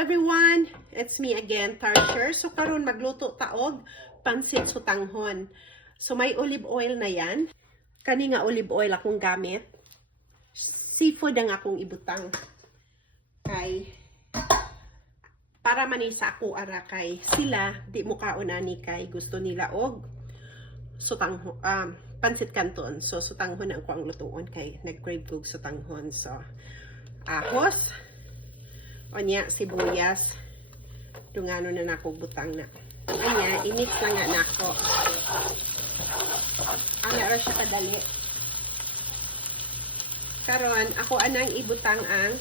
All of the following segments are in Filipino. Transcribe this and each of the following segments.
everyone, it's me again, Tarsher. So karon magluto taog pansit sutanghon. So may olive oil na yan. Kani nga olive oil akong gamit. Seafood ang akong ibutang. Kay para manisa ako ara kay sila di mo kaunani kay gusto nila og sutanghon, pansit canton. So sutanghon ang ko ang lutuon kay nag-crave kog sutanghon. So ahos, onya sibuyas, dungano na nako butang na. Anya i-mix na nga nako. Ana ra siya kadali. Karon ako anang ibutang ang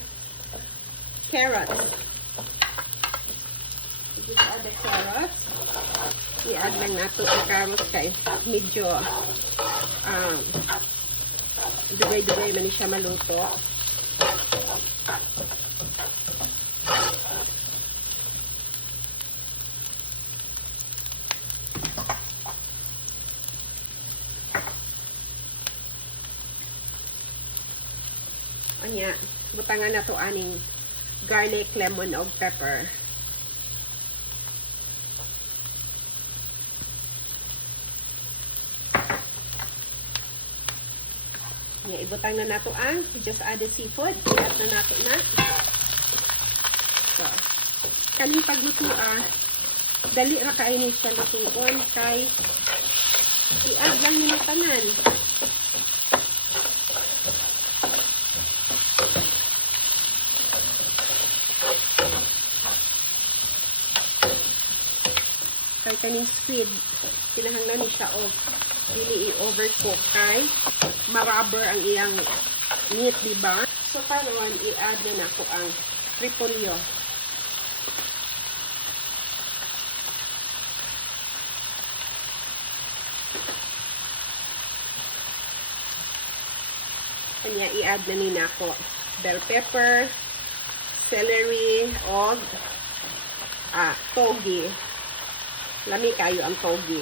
carrots. Just add the carrots. I-add lang nato ang carrots kay medyo dugay-dugay man siya maluto. Anya, butangan na to aning garlic, lemon, o pepper. Anya, ibutang na nato ang just added seafood. I-add na nato na. So, kaning pagluto dali ra kainit sa lutuon kay i-add lang nila tanan. Kay kaning squid, kinahanglan ni siya og dili i-overcook kay marubber ang iyang meat, diba? So karon i-add na nako ang repolyo. Kanya i-add na ni nako bell pepper, celery, og togi. Lami kayo ang togi.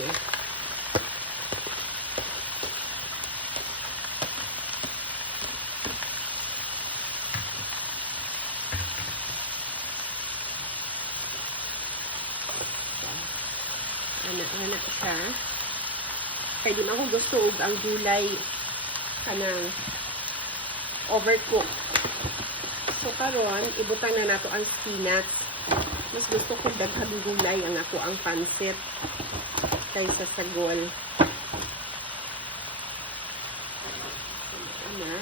Anak siya. Kaya di man ko gusto ang gulay kanang overcook. So karon ibutang na nato ang spinach. Mas gusto ko daghang gulay ang ako ang pansit kaysa sagol. Ana.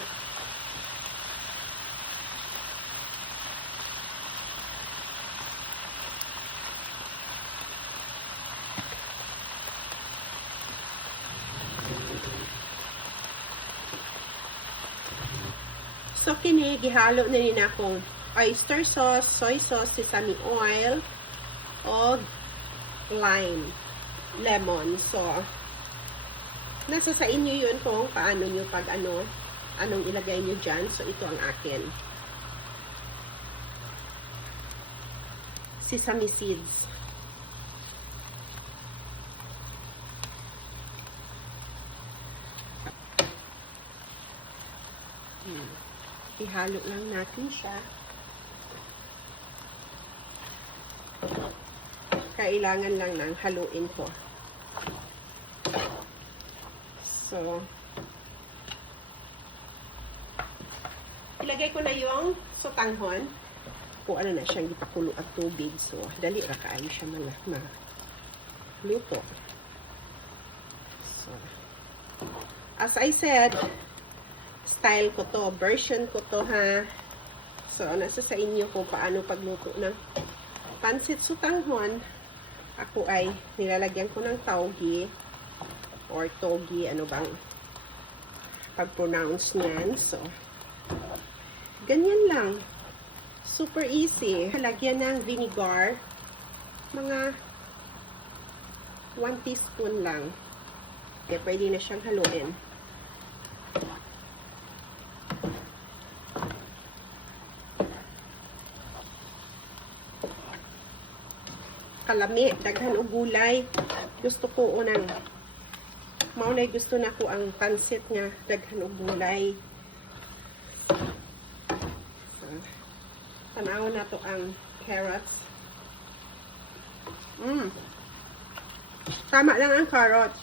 So kini gihalo na nina akong oyster sauce, soy sauce, sesame oil, o lime, lemon. So, nasa sa inyo yun kung paano nyo pag anong ilagay nyo dyan. So, ito ang akin. Sesame seeds. Ihalo lang natin siya. Kailangan lang ng haluin ko. So, ilagay ko na yung sutanghon. Kung ano na siyang ipakulo at tubig. So, dali ra kaayo siya luto. So, as I said, style ko to, version ko to ha. So, nasa sa inyo kung paano pagluto ng pansit sutanghon. Ako ay nilalagyan ko ng taugi or togi, ano bang pag-pronounce niyan. So, ganyan lang. Super easy. Lagyan ng vinegar. Mga 1 teaspoon lang. Okay, pwede na siyang haluin. Kalami, daghan og gulay. Gusto ko unang maunay gusto na ko ang pansit nga daghan og gulay. Tanaw na to ang carrots. Tama lang ang carrots.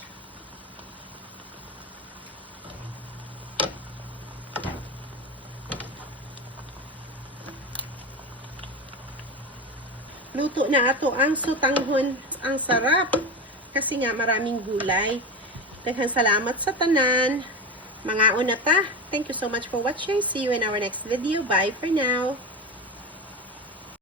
Luto na ato ang sutanghon. Ang sarap. Kasi nga maraming gulay. Daghang salamat sa tanan. Mga una ta. Thank you so much for watching. See you in our next video. Bye for now.